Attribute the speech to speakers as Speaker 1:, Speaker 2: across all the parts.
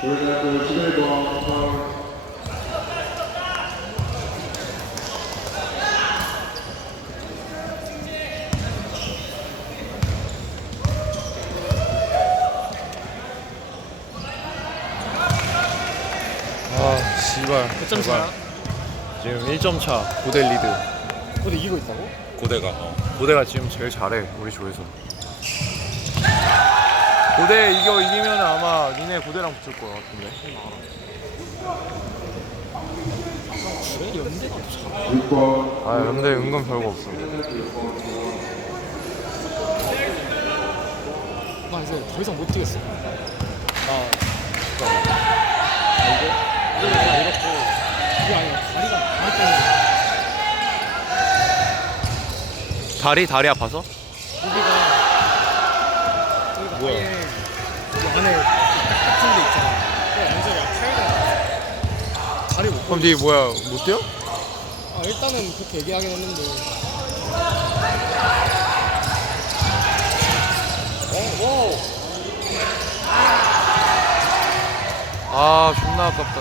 Speaker 1: 고려대학교 11번 파울
Speaker 2: 아 씨발
Speaker 3: 몇점 차야?
Speaker 2: 지금 1점 차 고대 리드
Speaker 3: 근데 이기고 있다고?
Speaker 4: 고대가 어.
Speaker 2: 고대가 지금 제일 잘해 우리 조에서 고대 이겨 이기면 아마 니네 고대랑 붙을 것 같은데
Speaker 3: 그래? 연대가 더 잘해
Speaker 1: 6번
Speaker 2: 아 근데 은근 별거 없어
Speaker 3: 나 이제 더 이상 못 뛰겠어 나
Speaker 2: 진짜
Speaker 3: 이거? 이거 그냥 이렇고 이게 아니라 다리가 다리 때문에
Speaker 2: 다리 다리 아파서?
Speaker 3: 여기가 여기가 뭐야? 이 안에 같은 데 있잖아 그거 완전히 타이가 다리 못
Speaker 2: 그럼 니 뭐야? 못 뛰어?
Speaker 3: 아, 일단은 그렇게 얘기하긴 했는데.
Speaker 2: 아 존나 아깝다.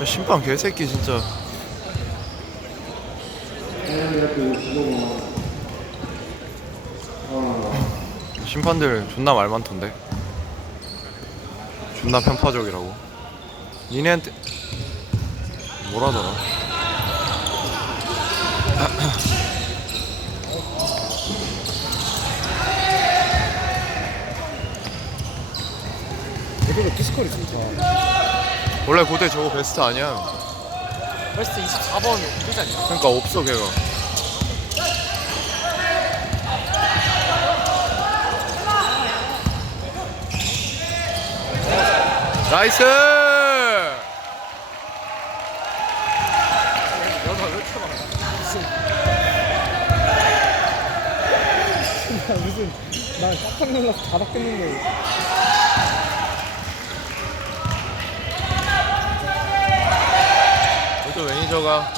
Speaker 2: 야, 심판 개새끼 진짜.
Speaker 1: 고려대학교 15번
Speaker 2: 심판들 존나 말 많던데. 존나 편파적이라고. 니네한테 뭐라더라?
Speaker 3: 진짜.
Speaker 2: 원래 고대 저거 베스트 아니야.
Speaker 3: 베스트 24번 뜨지 않냐?
Speaker 2: 그러니까 없어 걔가 나이스?
Speaker 3: 무슨 나 깜짝 놀라서 다 바뀌었는데.
Speaker 2: 또 매니저가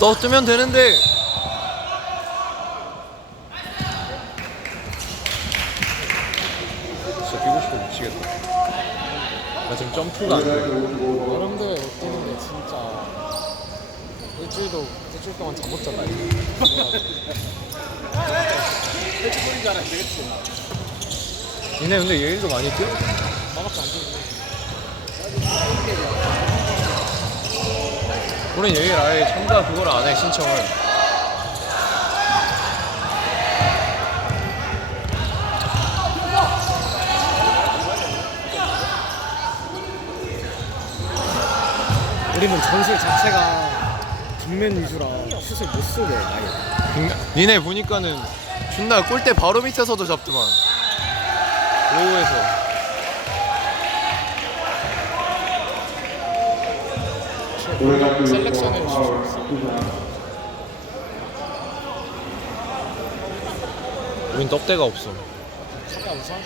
Speaker 2: 또 뜨면 되는데 진짜 뛰고 싶어 미치겠다 나 지금 점프가 안 돼
Speaker 3: 여름대회 못 뛰는데 진짜 일주일도 일주일 동안 잠 못 잤다 일주일인 줄 알았는데 그치?
Speaker 2: 니네 근데 예일도 많이 뛰어?
Speaker 3: 나밖에 안 뛰는데
Speaker 2: 우린 예일 아예 참가 그걸 안 해 신청을
Speaker 3: 우리는 전술 자체가 빅맨 위주라 슛을 못 쏘게 아예.
Speaker 2: 니네 보니까는 존나 골대 바로 밑에서도 잡더만. 로우에서.
Speaker 1: 고려대학교
Speaker 3: 셀렉션에
Speaker 1: 6번 파울 투점
Speaker 2: 우린 떡대가 없어.
Speaker 3: 카페 우선 아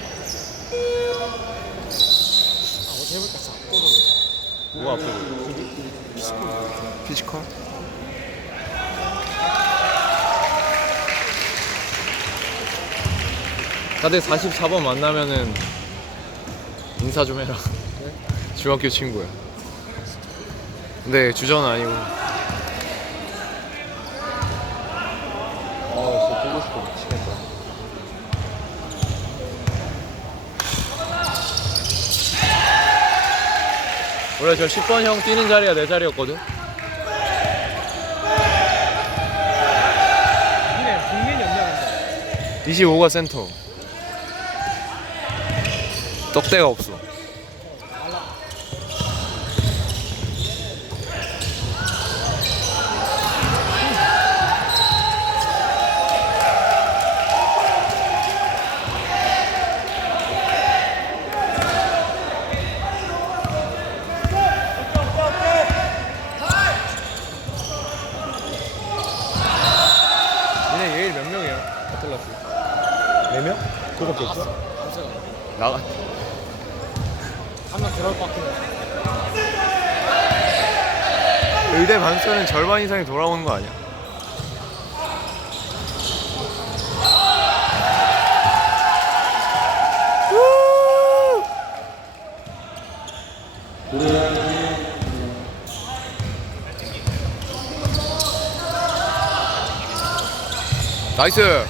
Speaker 3: 어제 해볼까? 자꾸로.
Speaker 2: 뭐가 앞에 피지컬? 다들 44번 만나면은 인사 좀 해라. 중학교 친구야. 근데 주전은 아니고 아 진짜 보고 싶어 미치겠다 원래 저 10번 형 뛰는 자리가 내 자리였거든.
Speaker 3: 니네 없냐 근데.
Speaker 2: 25가 센터. 떡대가 없어 얘네 예일 몇 명이야? 아틀라스 4명? 그거밖에 없어?
Speaker 3: 어제가
Speaker 2: 나가
Speaker 3: 한명 들어올 것 같긴 해.
Speaker 2: 의대 반수는 절반 이상이 돌아오는 거 아니야? 나이스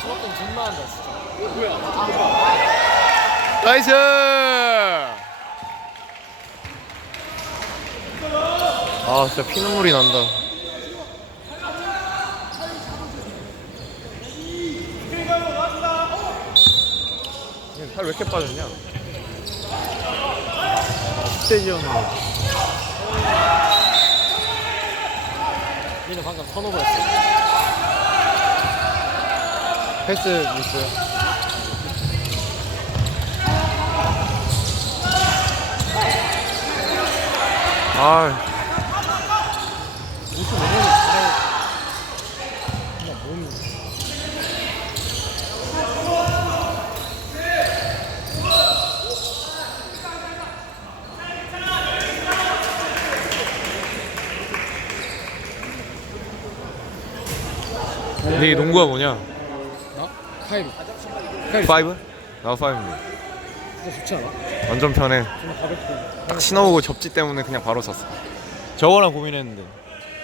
Speaker 3: 중학생 존나 한다 진짜.
Speaker 2: 나이스! 아 진짜 피눈물이 난다. 살왜 이렇게 빠졌냐? 10대지였는데
Speaker 3: 얘는 방금 턴오버 했어.
Speaker 2: 패스 미스 아
Speaker 3: 55년이 잘해. 그냥 몸이.
Speaker 2: 네 농구가 뭐냐?
Speaker 3: 나? 파이브. 파이브.
Speaker 2: 파이브? 나 파이브인데
Speaker 3: 진짜 좋지 않아?
Speaker 2: 완전 편해
Speaker 3: 존나 가볍고.
Speaker 2: 딱 신어보고 접지 때문에 그냥 바로 샀어 저거랑 고민했는데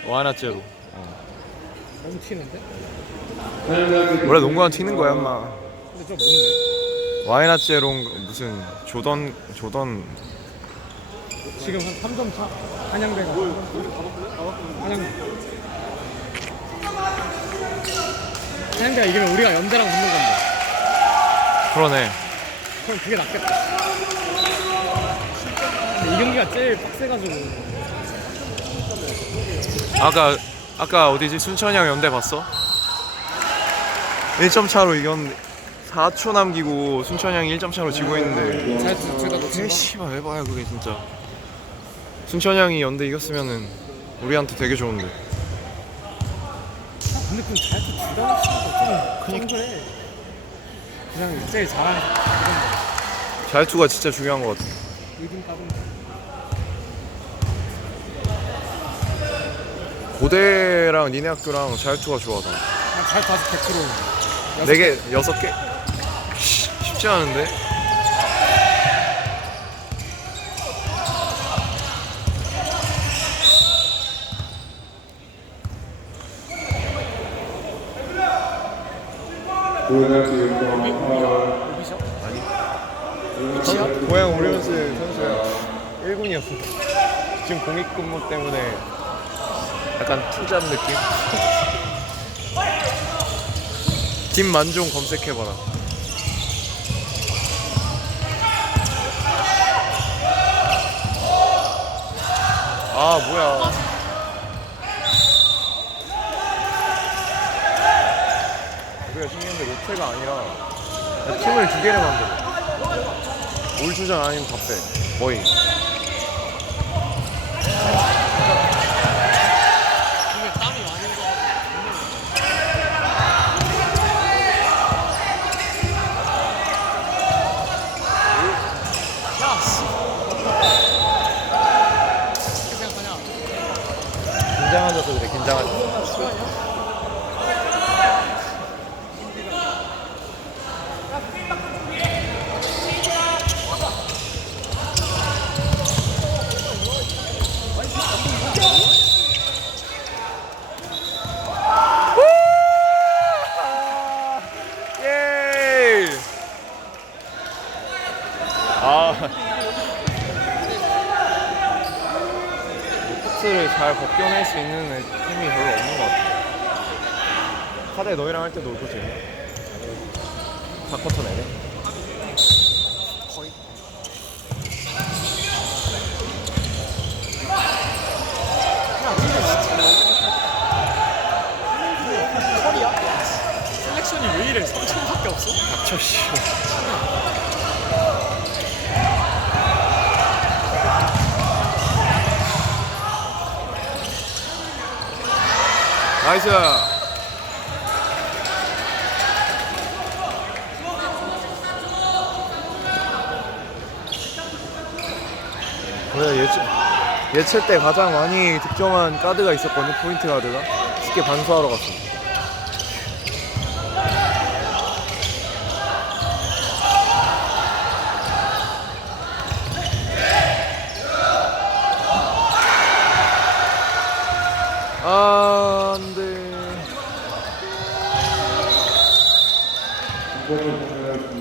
Speaker 2: 와나째로
Speaker 3: 너무 튀는데?
Speaker 2: 원래 농구는 튀는 거야 인마
Speaker 3: 근데 좀 뭔데?
Speaker 2: 와이나째롱 무슨 조던 조던
Speaker 3: 지금 한 3점 차? 한양대가. 한양대. 한양대가 이기면 우리가 연대랑 붙는 건데.
Speaker 2: 그러네
Speaker 3: 그럼 그게 낫겠다. 근데 이 경기가 제일 빡세가지고.
Speaker 2: 아까 아까 어디지 순천이랑 연대 봤어? 1점 차로 이겼는데 4초 남기고 순천이랑 1점 차로 지고 있는데
Speaker 3: 잘 둘다 놓친
Speaker 2: 에
Speaker 3: 거.
Speaker 2: 씨발 해봐야 그게 진짜 순천이랑이 연대 이겼으면은 우리한테 되게 좋은데
Speaker 3: 근데 그럼 잘둘다 놓치니까 좀 그래. 그냥 제일 잘하는
Speaker 2: 자유투가 진짜 중요한 것 같아
Speaker 3: 의dim 까든
Speaker 2: 고대랑 니네 학교랑 자유투가 좋아
Speaker 3: 다잘 다섯
Speaker 2: 100%네 개, 여섯 개? 쉬- 쉽지 않은데?
Speaker 1: 고등학교 6번
Speaker 3: 오비셔?
Speaker 2: 선- 고양 오리온스 선수야 1군이었어. 지금 공익근무 때문에 약간 투잡 느낌? 김만종 검색해봐라. 아 뭐야. 우리가 신기한 게 롯데가 아니라 팀을 두 개를 만들어. 올 주전 아니면 답배 거의
Speaker 3: 이게 땀이 많이 거 야, 씨. 어떻게 생각하냐?
Speaker 2: 긴 뛰어낼 수 있는 팀이 별로 없는 것 같아요. 카드에 너희랑 할 때도 그렇고 지금. 다 쿼터 내네.
Speaker 3: 거의. 야, 근데 진짜. 허리야? 셀렉션이 왜 이래? 3천밖에 없어?
Speaker 2: 닥쳐, 씨. 나이스. 그래 예측 예측 때 가장 많이 득점한 카드가 있었거든 포인트 카드가 쉽게 반수하러 갔어. 아.